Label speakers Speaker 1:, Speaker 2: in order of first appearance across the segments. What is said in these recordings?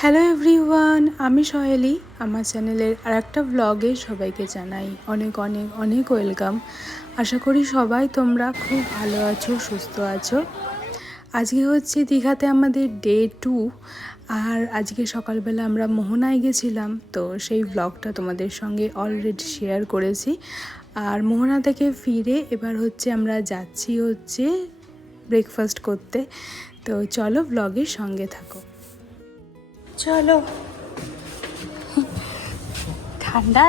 Speaker 1: Hello everyone আমি সহেলি। আমার চ্যানেলের আর একটা ব্লগে সবাইকে জানাই অনেক অনেক অনেক ওয়েলকাম আশা করি সবাই তোমরা খুব ভালো আছো, সুস্থ আছো। আজকে হচ্ছে দীঘাতে আমাদের ডে টু আর আজকে সকালবেলা আমরা মোহনায় গেছিলাম, তো সেই ব্লগটা তোমাদের সঙ্গে অলরেডি শেয়ার করেছি। আর মোহনা থেকে ফিরে এবার হচ্ছে আমরা যাচ্ছি হচ্ছে ব্রেকফাস্ট করতে। তো চলো ব্লগের সঙ্গে থাকো। চলো। ঠান্ডা?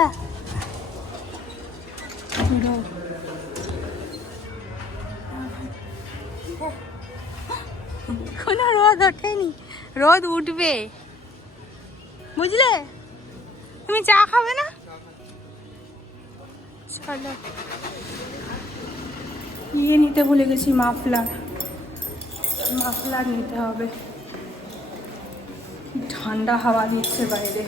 Speaker 1: কোনো রোদ ওঠেনি। রোদ উঠবে। বুঝলে? তুমি চা খাবে না? চলো। ইয়ে নিতে ভুলে গেছি মাফলার। মাফলার নিতে হবে। ঠান্ডা হাওয়া দিচ্ছে বাইরে।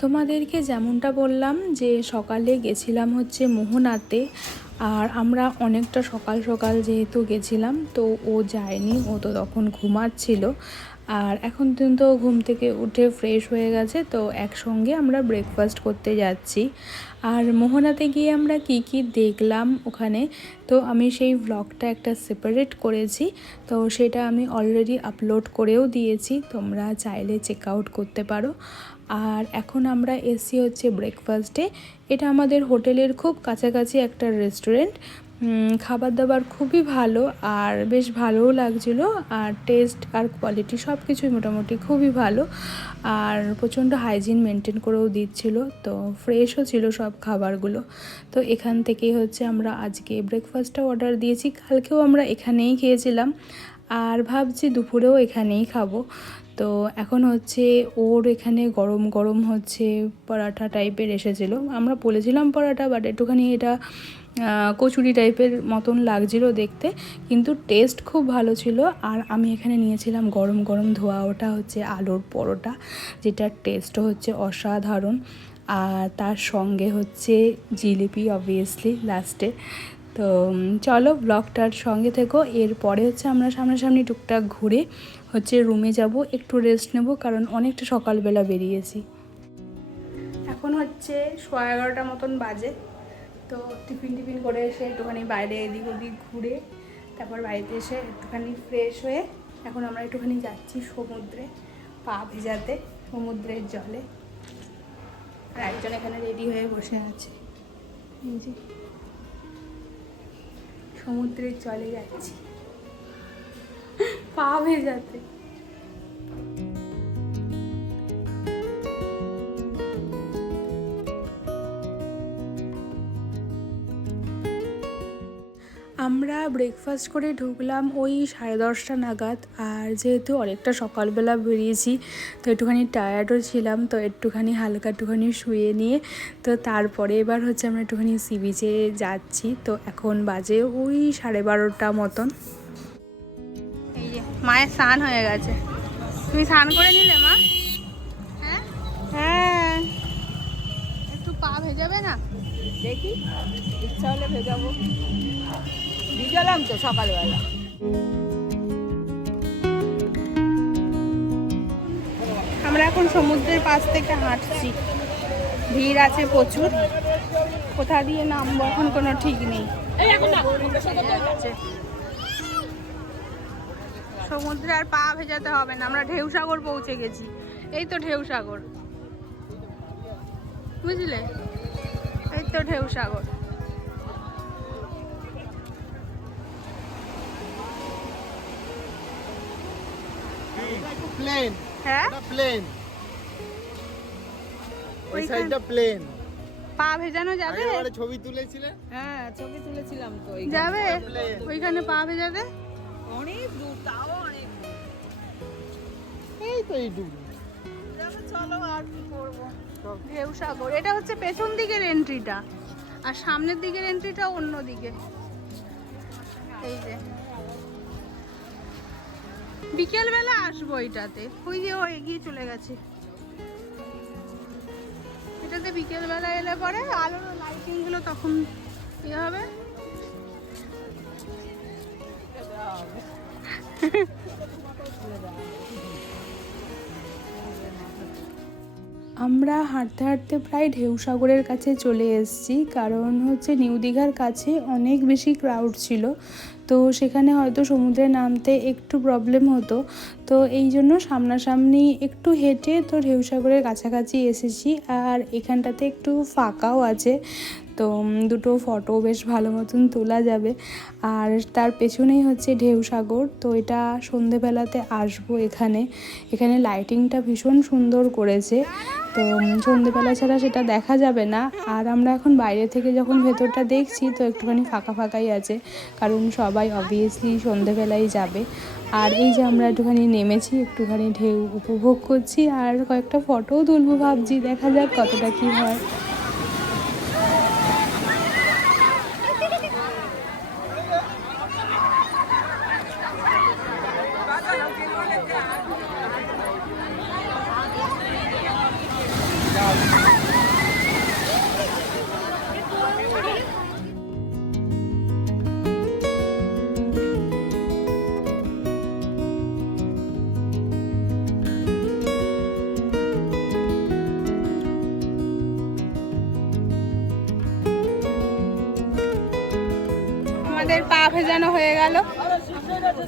Speaker 1: তোমাদেরকে যেমনটা বললাম যে সকালে গেছিলাম হচ্ছে মোহনাতে আর আমরা অনেকটা সকাল সকাল যেহেতু গেছিলাম, তো ও যায়নি, ও তো তখন ঘুমাচ্ছিল। আর এখন তো ঘুম থেকে উঠে ফ্রেশ হয়ে গেছে, তো একসঙ্গে আমরা ব্রেকফাস্ট করতে যাচ্ছি। আর মোহনাতে গিয়ে আমরা কি কি দেখলাম ওখানে, তো আমি সেই ব্লগটা একটা সেপারেট করেছি, তো সেটা আমি অলরেডি আপলোড করেও দিয়েছি, তোমরা চাইলে চেক আউট করতে পারো। আর এখন আমরা এসি হচ্ছে ব্রেকফাস্টে এটা আমাদের হোটেলের খুব কাছাকাছি একটা রেস্টুরেন্ট খাবার দাবার খুবই ভালো আর বেশ ভালোও লাগছিল আর টেস্ট আর কোয়ালিটি সব কিছুই মোটামুটি খুবই ভালো। আর প্রচণ্ড হাইজিন মেনটেন করেও দিচ্ছিল, তো ফ্রেশও ছিল সব খাবারগুলো। তো এখান থেকেই হচ্ছে আমরা আজকে ব্রেকফাস্টটা অর্ডার দিয়েছি। কালকেও আমরা এখানেই খেয়েছিলাম আর ভাবছি দুপুরেও এখানেই খাব। তো এখন হচ্ছে ওর এখানে গরম গরম হচ্ছে পরাঠা টাইপের এসেছিল। আমরা বলেছিলাম পরাঠা বাট একটুখানি এটা কচুরি টাইপের মতন লাগছিল দেখতে, কিন্তু টেস্ট খুব ভালো ছিল। আর আমি এখানে নিয়েছিলাম গরম গরম ধোয়া, ওটা হচ্ছে আলুর পরোটা, যেটার টেস্টও হচ্ছে অসাধারণ। আর তার সঙ্গে হচ্ছে জিলিপি অবভিয়াসলি লাস্টে তো চলো ব্লগটার সঙ্গে থেকো। এরপরে হচ্ছে আমরা সামনাসামনি টুকটাক ঘুরে হচ্ছে রুমে যাব, একটু রেস্ট নেব কারণ অনেকটা সকালবেলা বেরিয়েছি। এখন হচ্ছে সোয়া এগারোটা মতন বাজে, তো টিফিন টিফিন করে এসে একটুখানি বাইরে এদিক ওদিক ঘুরে, তারপর বাড়িতে এসে একটুখানি ফ্রেশ হয়ে এখন আমরা একটুখানি যাচ্ছি সমুদ্রে, পা ভেজাতে সমুদ্রের জলে। আর একজন এখানে রেডি হয়ে বসে আছে। সমুদ্রের জলে যাচ্ছি। পা ভেজাতে আমরা ব্রেকফাস্ট করে ঢুকলাম ওই সাড়ে দশটা নাগাদ, আর যেহেতু অনেকটা সকালবেলা বেরিয়েছি, তো একটুখানি টায়ার্ডও ছিলাম, তো একটুখানি হালকা একটুখানি শুয়ে নিয়ে, তো তারপরে এবার হচ্ছে আমরা একটুখানি সি বিচে যাচ্ছি। তো এখন বাজে ওই সাড়ে বারোটা মতন। মায়ের স্নান হয়ে গেছে। তুমি স্নান করে নিলে মা? হ্যাঁ? হ্যাঁ। একটু পা ভেজাবে না?
Speaker 2: দেখি ইচ্ছা হলে ভেজাবো। ভিজালাম তো সকালবেলা।
Speaker 1: আমরা এখন সমুদ্রের পাশ থেকে হাঁটছি। ভিড় আছে প্রচুর। কোথা দিয়ে নামবো এখন কোনো ঠিক নেই। সমুদ্রে আর পা ভেজাতে হবে না আমরা ঢেউ সাগর পৌঁছে গেছি। এই তো ঢেউ সাগর। বুঝলে? এই তো ঢেউ সাগর।
Speaker 3: প্লেন
Speaker 1: হ্যাঁ?
Speaker 3: প্লেন ওই
Speaker 1: ওইখান-
Speaker 3: সাইডটা প্লেন
Speaker 1: পা ভেজানো যাবে?
Speaker 3: ছবি তুলেছিলে?
Speaker 2: হ্যাঁ ছবি তুলেছিলাম তো
Speaker 1: যাবে? ওইখানে পা ভেজাতে
Speaker 2: অনেক দূর তাও
Speaker 3: তো এইটুকু
Speaker 2: যাবে, চলো আর কি করব?
Speaker 1: ঢেউ সাগর। এটা হচ্ছে পেছন দিকের এন্ট্রিটা আর সামনের দিকের এন্ট্রিটা অন্য দিকে। এই যে। বিকেলবেলা আসব এটাতে। ওই যে ও এগিয়ে চলে গেছে। এটাতে বিকেলবেলা এলে পরে আলোর লাইটিংগুলো তখন ইয়ে হবে? আমরা হাঁটতে হাঁটতে প্রায় ঢেউ সাগরের কাছে চলে এসেছি, কারণ হচ্ছে নিউ দীঘার কাছে অনেক বেশি ক্রাউড ছিল। তো সেখানে হয়তো সমুদ্রে নামতে একটু প্রবলেম হতো। তো এই জন্য সামনাসামনি একটু হেঁটে তো ঢেউ সাগরের কাছাকাছি এসেছি, আর এখানটাতে একটু ফাঁকাও আছে। তো দুটো ফটো বেশ ভালো মতন তোলা যাবে। আর তার পেছনেই হচ্ছে ঢেউ সাগর তো এটা সন্ধেবেলাতে আসব এখানে। এখানে লাইটিংটা ভীষণ সুন্দর করেছে। তো সন্ধেবেলা ছাড়া সেটা দেখা যাবে না। আর আমরা এখন বাইরে থেকে যখন ভেতরটা দেখছি, তো একটুখানি ফাঁকা ফাঁকাই আছে। কারণ সবাই অবভিয়াসলি সন্ধেবেলায় যাবে। আর এই যে আমরা একটুখানি নেমেছি, একটুখানি ঢেউ উপভোগ করছি, আর কয়েকটা ফটোও তুলবো ভাবছি। দেখা যাক কতটা কী হয়।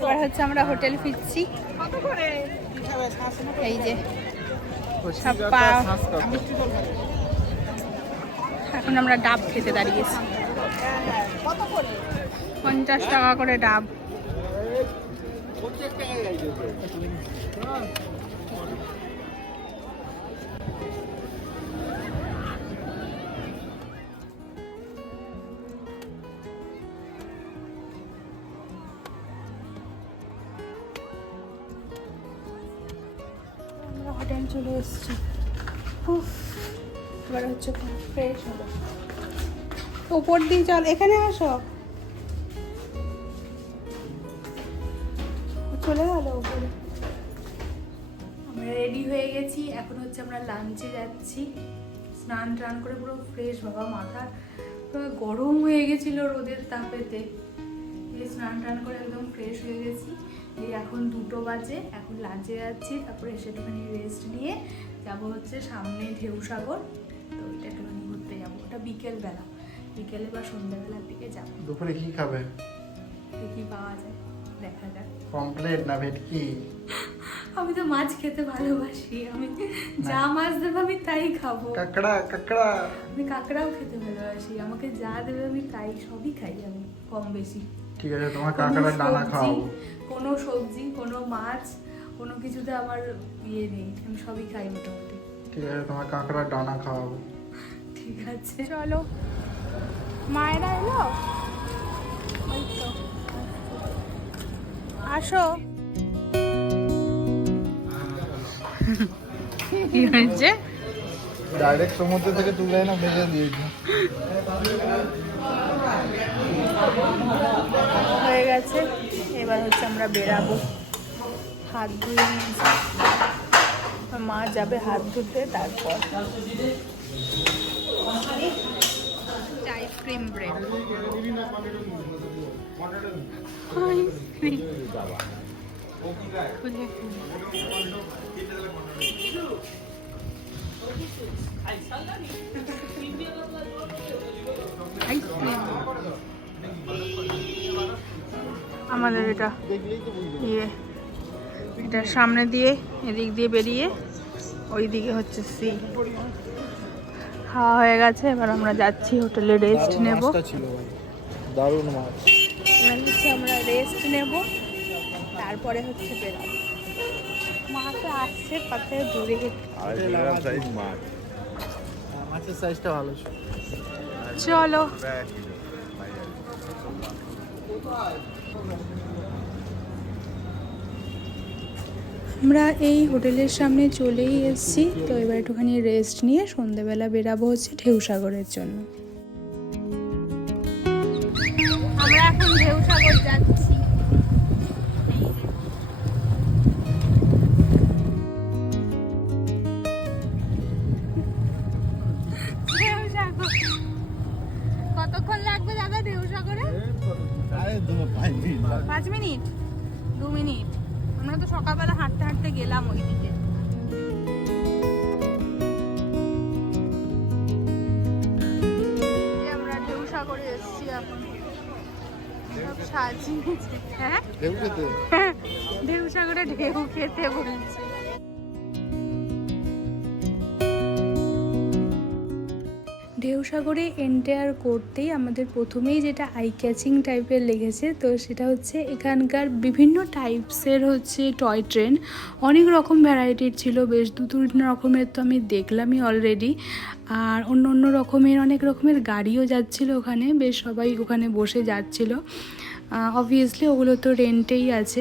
Speaker 1: এবার হচ্ছে আমরা হোটেল ফিরছি। এই যে এখন আমরা ডাব খেতে দাঁড়িয়েছি। পঞ্চাশ টাকা করে ডাব। উফ, এবার হচ্ছে ফ্রেশ হলো উপর দিয়ে চল এখানে আসো। চলে গেল উপরে। আমরা রেডি হয়ে গেছি এখন হচ্ছে আমরা লাঞ্চে যাচ্ছি। স্নান টান করে পুরো ফ্রেশ বাবা মাথা পুরো গরম হয়ে গেছিল রোদের তাপেতে। স্নান টান করে একদম ফ্রেশ হয়ে গেছি। দিয়ে এখন দুটো বাজে এখন লাঞ্চে যাচ্ছি তারপরে এসে একটুখানি রেস্ট নিয়ে যাব হচ্ছে সামনে ঢেউ সাগর তো ওইটা একটুখানি ঘুরতে যাব ওটা বিকেলবেলা। বিকেলে বা সন্ধ্যাবেলার দিকে যাব।
Speaker 3: দুপুরে কি খাবে?
Speaker 1: দেখি পাওয়া যায়? দেখা যাক।
Speaker 3: কমপ্লেট না ভেটকি?
Speaker 1: আমি তো মাছ খেতে ভালোবাসি আমি যা মাছ দেবো আমি তাই খাব।
Speaker 3: কাকড়া কাকড়া।
Speaker 1: আমি কাঁকড়াও খেতে ভালোবাসি আমাকে যা দেবে আমি তাই সবই খাই আমি কম বেশি।
Speaker 3: ঠিক আছে তোমার কাকড়ার ডানা খাওয়াবো
Speaker 1: কোনো সবজি কোনো মাছ কোনো কিছুতে আমার ইয়ে নেই। আমি সবই খাই মোটামুটি।
Speaker 3: ঠিক আছে তোমার কাকড়ার ডানা খাওয়াবো।
Speaker 1: ঠিক আছে। চলো। মায়েরা এলো? আসো। কি হয়েছে?
Speaker 3: ডাইরেক্ট সমুদ্র থেকে তুলে না ভেজে দিয়েছি।
Speaker 1: হয়ে গেছে। এবার হচ্ছে আমরা বেরাবো। হাত ধুয়ে নিয়েছি। মা যাবে হাত ধুতে তারপর আইসক্রিম ব্রেড। খুলে। আমাদের এটা ইয়ে এটা সামনে দিয়ে এদিক দিয়ে বেরিয়ে ওই দিকে হচ্ছে সি। খাওয়া হয়ে গেছে এবার আমরা যাচ্ছি হোটেলে রেস্ট নেব।
Speaker 3: দারুণ মাছ।
Speaker 1: আমরা রেস্ট নেব তারপরে হচ্ছে বেরোবো। মাকে আসছে পাতে দূরে
Speaker 3: হ্যাঁ, মাছের সাইজটা ভালো।
Speaker 1: চলো। আমরা এই হোটেলের সামনে চলেই এসেছি তো এবার একটুখানি রেস্ট নিয়ে সন্ধেবেলা বেরাবো হচ্ছে ঢেউসাগরের জন্য।
Speaker 3: পাঁচ মিনিট?
Speaker 1: দু মিনিট? আমরা তো সকালবেলা হাঁটতে হাঁটতে গেলাম ওইদিকে। আমরা ঢেউ সাগরে এসেছি এখন। সব হ্যাঁ?
Speaker 3: ঢেউ?
Speaker 1: ঢেউ সাগরে ঢেউ খেতে বলছে। ঢেউ সাগরে এন্টার করতেই আমাদের প্রথমেই যেটা আই ক্যাচিং টাইপের লেগেছে, তো সেটা হচ্ছে এখানকার বিভিন্ন টাইপসের হচ্ছে টয় ট্রেন অনেক রকম ভ্যারাইটির ছিল, বেশ দু তিন রকমের তো আমি দেখলামই অলরেডি আর অন্য অন্য রকমের, অনেক রকমের গাড়িও যাচ্ছিল ওখানে, বেশ সবাই ওখানে বসে যাচ্ছিল। অবভিয়াসলি ওগুলো তো রেন্টেই আছে।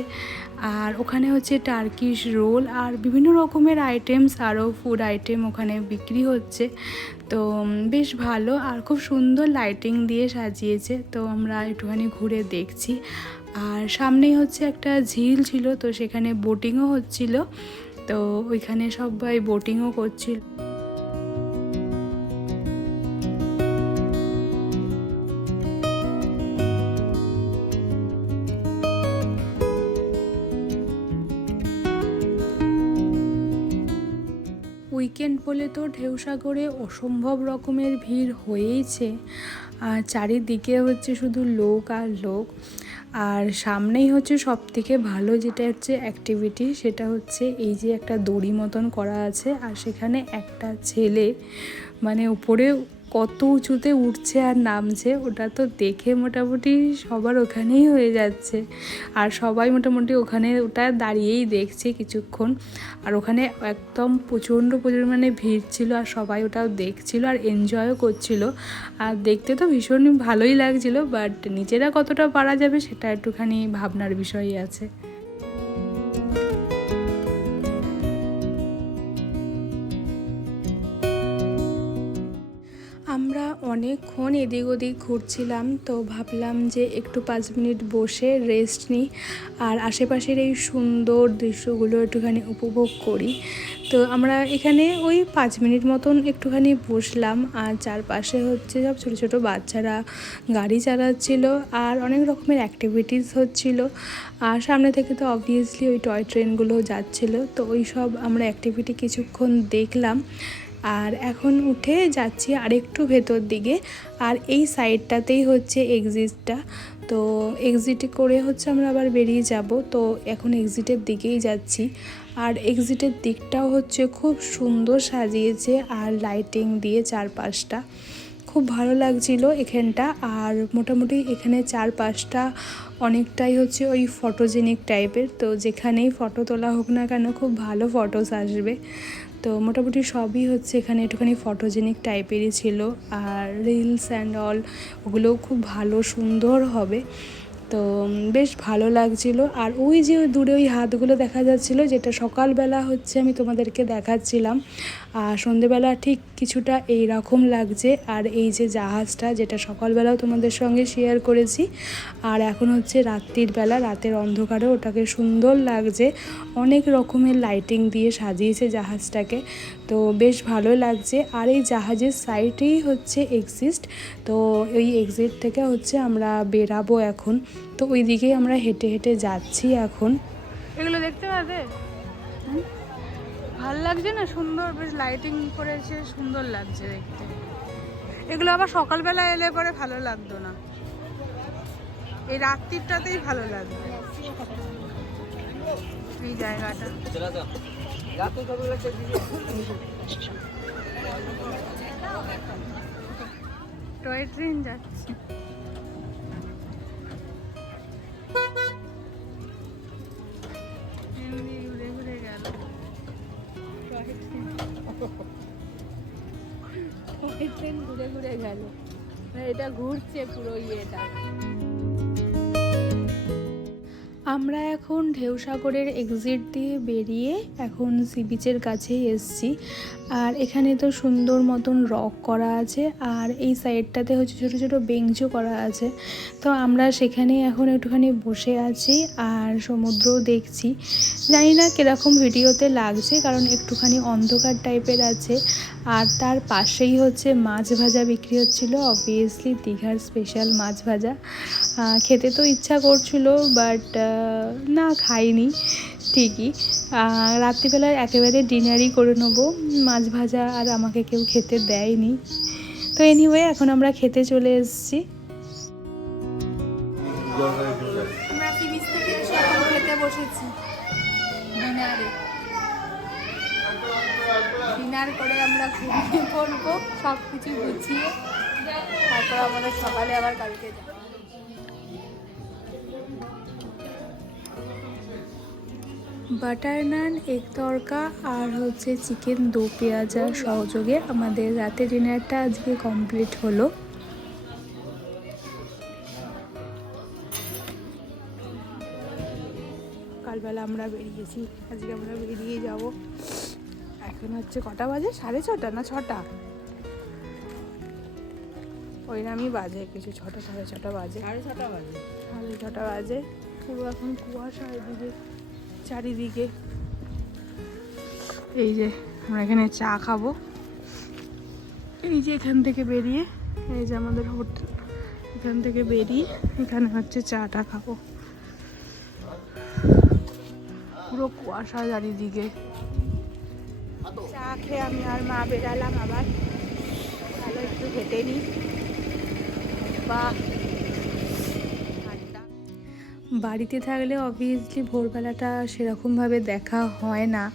Speaker 1: আর ওখানে হচ্ছে টার্কিশ রোল আর বিভিন্ন রকমের আইটেমস আরও ফুড আইটেম ওখানে বিক্রি হচ্ছে। তো বেশ ভালো আর খুব সুন্দর লাইটিং দিয়ে সাজিয়েছে। তো আমরা একটুখানি ঘুরে দেখছি। আর সামনেই হচ্ছে একটা ঝিল ছিল, তো সেখানে বোটিংও হচ্ছিল। তো ওইখানে সবাই বোটিংও করছিল। উইকেন্ড বলে তো ঢেউসাগরে অসম্ভব রকমের ভিড় হয়েইছে। আর চারিদিকে হচ্ছে শুধু লোক আর লোক। আর সামনেই হচ্ছে সব থেকে ভালো যেটা হচ্ছে অ্যাক্টিভিটি সেটা হচ্ছে এই যে একটা দড়ি মতন করা আছে। আর সেখানে একটা ছেলে মানে উপরে কত উঁচুতে উঠছে আর নামছে, ওটা তো দেখে মোটামুটি সবার ওখানেই হয়ে যাচ্ছে। আর সবাই মোটামুটি ওখানে ওটা দাঁড়িয়েই দেখছে কিছুক্ষণ। আর ওখানে একদম প্রচণ্ড পরিমাণে ভিড় ছিল আর সবাই ওটাও দেখছিল আর এনজয়ও করছিল। আর দেখতে তো ভীষণ ভালোই লাগছিল বাট নিজেরা কতটা পারা যাবে সেটা একটুখানি ভাবনার বিষয়ই আছে। অনেকক্ষণ এদিক ওদিক ঘুরছিলাম, তো ভাবলাম যে একটু পাঁচ মিনিট বসে রেস্ট নিই আর আশেপাশের এই সুন্দর দৃশ্যগুলো একটুখানি উপভোগ করি। তো আমরা এখানে ওই পাঁচ মিনিট মতন একটুখানি বসলাম আর চারপাশে হচ্ছে সব ছোটো ছোটো বাচ্চারা গাড়ি চালাচ্ছিল আর অনেক রকমের অ্যাক্টিভিটিস হচ্ছিল। আর সামনে থেকে তো অবভিয়াসলি ওই টয় ট্রেনগুলো যাচ্ছিল, তো ওই সব আমরা অ্যাক্টিভিটি কিছুক্ষণ দেখলাম। আর এখন উঠে যাচ্ছি আরেকটু ভেতর দিকে, আর এই সাইডটাতেই হচ্ছে এক্সিটটা তো এক্সিট করে হচ্ছে আমরা আবার বেরিয়ে যাব। তো এখন এক্সিটের দিকেই যাচ্ছি। আর এক্সিটের দিকটাও হচ্ছে খুব সুন্দর সাজিয়েছে আর লাইটিং দিয়ে চারপাশটা। খুব ভালো লাগছিল এখানটা। আর মোটামুটি এখানে চারপাশটা অনেকটাই হচ্ছে ওই ফটোজেনিক টাইপের তো যেখানেই ফটো তোলা হোক না কেন খুব ভালো ফটোস আসবে। তো মোটামুটি সবই হচ্ছে এখানে একটুখানি ফটোজেনিক টাইপেরই ছিল। আর রিলস অ্যান্ড অল ওগুলোও খুব ভালো, সুন্দর হবে। তো বেশ ভালো লাগছিল। আর ওই যে দূরে ওই হাতগুলো দেখা যাচ্ছিল, যেটা সকালবেলা হচ্ছে আমি তোমাদেরকে দেখাচ্ছিলাম। আর সন্ধেবেলা ঠিক কিছুটা এই রকম লাগছে। আর এই যে জাহাজটা, যেটা সকালবেলাও তোমাদের সঙ্গে শেয়ার করেছি, আর এখন হচ্ছে রাত্রির বেলা, রাতের অন্ধকারে ওটাকে সুন্দর লাগছে। অনেক রকমের লাইটিং দিয়ে সাজিয়েছে জাহাজটাকে। তো বেশ ভালো লাগছে। আর এই জাহাজের সাইডেই হচ্ছে এক্সিস্ট তো ওই এক্সিট থেকে হচ্ছে আমরা বেরাবো এখন। তো ওই দিকেই আমরা হেঁটে হেঁটে যাচ্ছি এখন। এগুলো দেখতে পাবে? ভালো লাগছে না? সুন্দর, বেশ লাইটিং করেছে, সুন্দর লাগছে দেখতে। এগুলো আবার সকালবেলা এলে পরে ভালো লাগতো না। এই রাত্রিটাতেই ভালো লাগবে। এই জায়গাটা। টয় ট্রেন যাচ্ছে। টয় ট্রেন ঘুরে ঘুরে গেল। মানে এটা ঘুরছে পুরো ইয়েটা। আমরা এখন ঢেউসাগরের এক্সিট দিয়ে বেরিয়ে এখন সি বিচের কাছেই এসছি। আর এখানে তো সুন্দর মতন রক করা আছে, আর এই সাইডটাতে হচ্ছে ছোটো ছোটো বেঞ্চও করা আছে। তো আমরা সেখানে এখন একটুখানি বসে আছি আর সমুদ্রও দেখছি। জানি না কীরকম ভিডিওতে লাগছে, কারণ একটুখানি অন্ধকার টাইপের আছে। আর তার পাশেই হচ্ছে মাছ ভাজা বিক্রি হচ্ছিল অবভিয়াসলি দীঘার স্পেশাল মাছ ভাজা। খেতে তো ইচ্ছা করছিল বাট না খাইনি। ঠিকই। রাত্রিবেলায় একেবারে ডিনারই করে নেব। মাছ ভাজা আর আমাকে কেউ খেতে দেয়নি। তো এনিওয়ে এখন আমরা খেতে চলে এসেছি। আমরা ডিনারে। করে আমরা ঘুমিয়ে পড়ব সব কিছু গুছিয়ে। তারপর আমাদের সকালে আবার কালকে যাব বাটার নান এগ তরকা আর হচ্ছে চিকেন দো পেঁয়াজার সহযোগে আমাদের রাতে ডিনারটা আজকে কমপ্লিট হলো। কালবেলা আমরা বেরিয়েছি। আজকে আমরা বেরিয়ে যাব। এখন হচ্ছে কটা বাজে? সাড়ে ছটা না ছটা? ওই নামই বাজে কিছু ছটা সাড়ে ছটা বাজে।
Speaker 2: সাড়ে ছটা বাজে।
Speaker 1: সাড়ে ছটা বাজে। পুরো এখন কুয়াশা এদিকে। চারিদিকে। এই যে আমরা এখানে চা খাব। এই যে এখান থেকে বেরিয়ে, এই যে আমাদের হোটেল, এখান থেকে বেরিয়ে এখানে হচ্ছে চাটা খাব। পুরো কুয়াশা চারিদিকে। চা খেয়ে আমি আর মা বেরালাম আবার। ভালো একটু হেঁটে নিই বা বাড়িতে থাকলে অবভিয়াসলি ভোরবেলাটা সেরকমভাবে দেখা হয় না।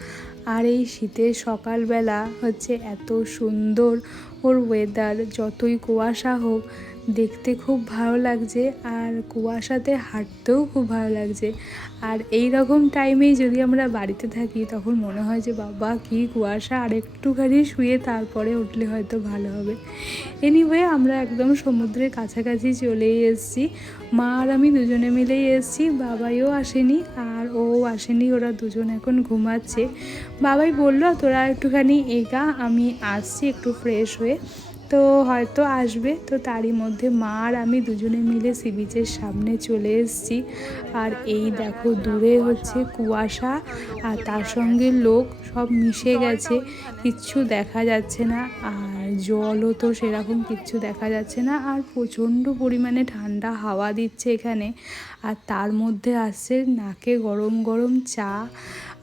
Speaker 1: আর এই শীতের সকালবেলা হচ্ছে এত সুন্দর ওর ওয়েদার যতই কুয়াশা হোক দেখতে খুব ভালো লাগছে আর কুয়াশাতে হাঁটতেও খুব ভালো লাগছে। আর এই রকম টাইমেই যদি আমরা বাড়িতে থাকি, তখন মনে হয় যে, বাবা, কি কুয়াশা। আর একটুখানি শুয়ে তারপরে উঠলে হয়তো ভালো হবে। এনিওয়ে আমরা একদম সমুদ্রের কাছাকাছি চলেই এসেছি। মা আর আমি দুজনে মিলেই এসেছি। বাবাইও আসেনি আর ও আসেনি, ওরা দুজন এখন ঘুমাচ্ছে। বাবাই বলল, তোরা একটুখানি এগা আমি আসছি একটু ফ্রেশ হয়ে। তো হয়তো আসবে। তো তারই মধ্যে মা আর আমি দুজনে মিলে সি বিচের সামনে চলে এসেছি। আর এই দেখো দূরে হচ্ছে কুয়াশা আর তার সঙ্গে লোক সব মিশে গেছে। কিচ্ছু দেখা যাচ্ছে না আর জলও তো সেরকম কিচ্ছু দেখা যাচ্ছে না আর প্রচণ্ড পরিমাণে ঠান্ডা হাওয়া দিচ্ছে এখানে। আর তার মধ্যে আসছে নাকে গরম গরম চা।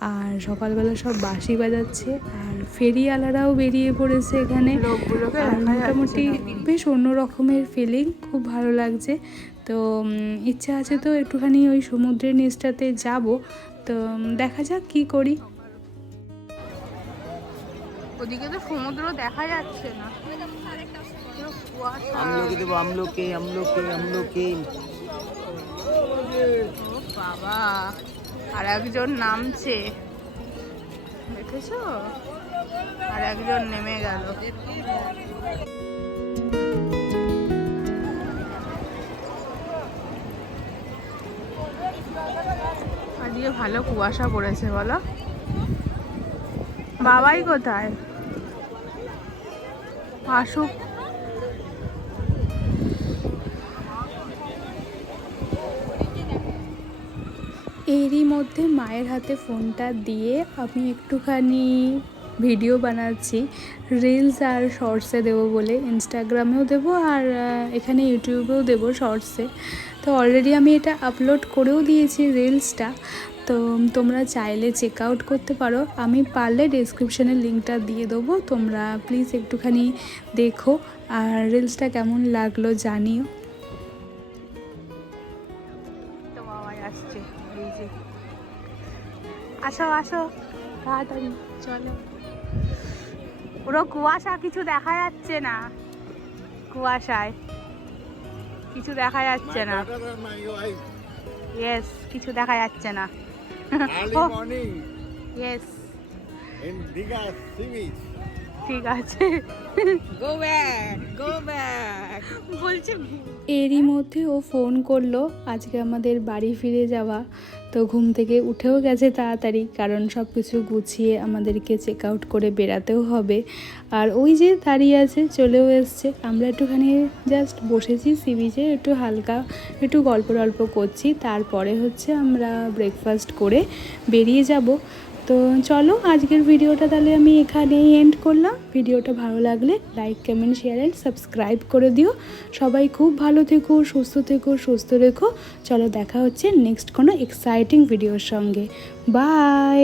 Speaker 1: আর সকালবেলা সব বাঁশি বাজাচ্ছে আর ফেরিওয়ালারাও বেরিয়ে পড়েছে এখানে। আর মোটামুটি বেশ অন্য রকমের ফিলিং খুব ভালো লাগছে। তো ইচ্ছা আছে তো একটুখানি ওই সমুদ্রের নিচটাতে যাব। তো দেখা যাক কি করি। ওদিকে তো সমুদ্র দেখা যাচ্ছে না। বাবা। আর একজন নামছে। দেখেছ? আর একজন নেমে গেল। আজকে ভালো কুয়াশা পড়েছে, বলো। বাবাই কোথায়? আসুক মধ্যে মায়ের হাতে ফোনটা দিয়ে আমি একটুখানি ভিডিও বানাচ্ছি। রিলস আর শর্টসে দেবো বলে ইনস্টাগ্রামেও দেবো আর এখানে ইউটিউবেও দেবো শর্টসে তো অলরেডি আমি এটা আপলোড করেও দিয়েছি রিলসটা তো তোমরা চাইলে চেক আউট করতে পারো। আমি পারলে ডিসক্রিপশানে লিঙ্কটা দিয়ে দেবো। তোমরা প্লিজ একটুখানি দেখো। আর রিলসটা কেমন লাগল জানিও। আসো আসো। তাড়াতাড়ি চলো। পুরো কুয়াশা কিছু দেখা যাচ্ছে না। কুয়াশায়। কিছু দেখা যাচ্ছে না। ইয়েস কিছু দেখা যাচ্ছে না। Yes
Speaker 3: beach.
Speaker 1: ঠিক আছে।
Speaker 2: গো ব্যাক গো ব্যাক
Speaker 1: বলছে এরই মধ্যে ও ফোন করল আজকে আমাদের বাড়ি ফিরে যাওয়া। তো ঘুম থেকে উঠেও গেছে তাড়াতাড়ি কারণ সব কিছু গুছিয়ে আমাদেরকে চেক আউট করে বেরাতেও হবে। আর ওই যে দাঁড়িয়ে আছে চলেও এসছে। আমরা একটুখানি জাস্ট বসেছি সি বিচে একটু হালকা একটু গল্প টল্প করছি। তারপরে হচ্ছে আমরা ব্রেকফাস্ট করে বেরিয়ে যাব। তো চলো আজকের ভিডিওটা তাহলে আমি এখানেই এন্ড করলাম। ভিডিওটা ভালো লাগলে like comment share and subscribe করে দিও। সবাই খুব ভালো থেকো, সুস্থ থেকো, সুস্থ রেখো। চলো দেখা হচ্ছে নেক্সট কোনো এক্সাইটিং ভিডিওর সঙ্গে। বাই